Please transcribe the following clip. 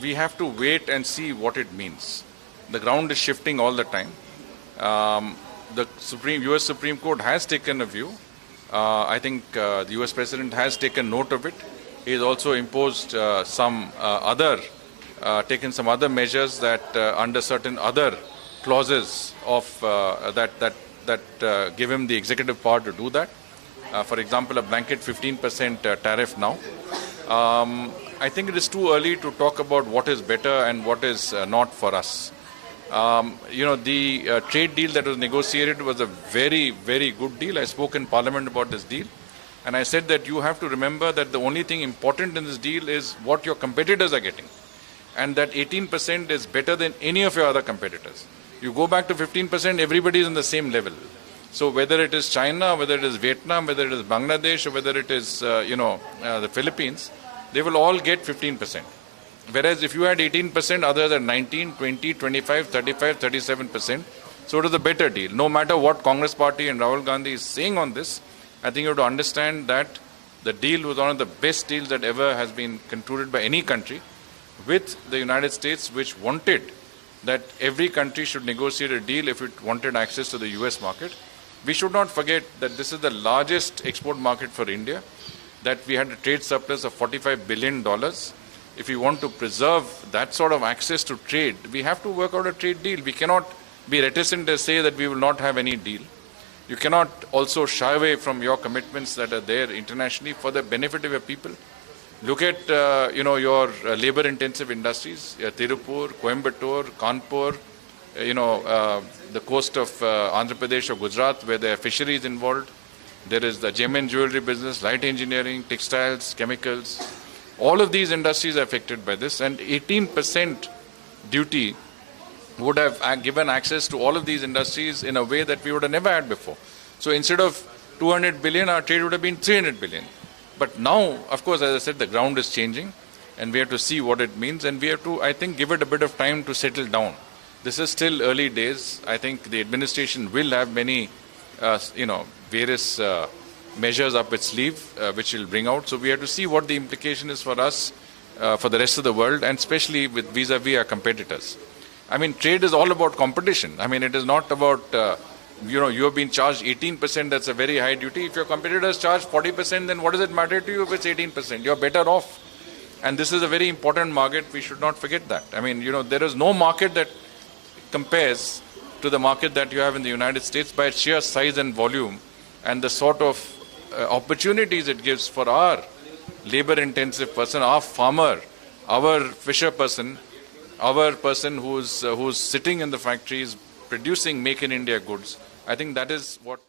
we have to wait and see what it means. The ground is shifting all the time. The US Supreme Court has taken a view. I think the US President has taken note of it. He has also imposed taken some other measures that under certain other clauses of that give him the executive power to do that. For example, a blanket 15% tariff now. I think it is too early to talk about what is better and what is not for us. The trade deal that was negotiated was a very, very good deal. I spoke in Parliament about this deal. And I said that you have to remember that the only thing important in this deal is what your competitors are getting. And that 18% is better than any of your other competitors. You go back to 15%, everybody is on the same level. So whether it is China, whether it is Vietnam, whether it is Bangladesh, or whether it is, the Philippines, they will all get 15%. Whereas if you had 18%, others are 19, 20, 25, 35, 37%. So it is a better deal. No matter what Congress Party and Rahul Gandhi is saying on this, I think you have to understand that the deal was one of the best deals that ever has been concluded by any country with the United States, which wanted that every country should negotiate a deal if it wanted access to the US market. We should not forget that this is the largest export market for India, that we had a trade surplus of $45 billion. If we want to preserve that sort of access to trade, we have to work out a trade deal. We cannot be reticent to say that we will not have any deal. You cannot also shy away from your commitments that are there internationally for the benefit of your people. Look at, your labor-intensive industries, Tirupur, Coimbatore, Kanpur, the coast of Andhra Pradesh or Gujarat, where there are fisheries involved. There is the gem and jewelry business, light engineering, textiles, chemicals. All of these industries are affected by this, and 18% duty would have given access to all of these industries in a way that we would have never had before. So instead of 200 billion, our trade would have been 300 billion. But now, of course, as I said, the ground is changing, and we have to see what it means, and we have to, I think, give it a bit of time to settle down. This is still early days. I think the administration will have many, various measures up its sleeve, which will bring out. So we have to see what the implication is for us, for the rest of the world, and especially with vis-a-vis our competitors. I mean, trade is all about competition. I mean, it is not about, you have been charged 18%, that's a very high duty. If your competitors charge 40%, then what does it matter to you if it's 18%? You're better off. And this is a very important market. We should not forget that. I mean, there is no market that compares to the market that you have in the United States by its sheer size and volume and the sort of opportunities it gives for our labor-intensive person, our farmer, our fisher person, our person who's sitting in the factories producing Make in India goods. I think that is what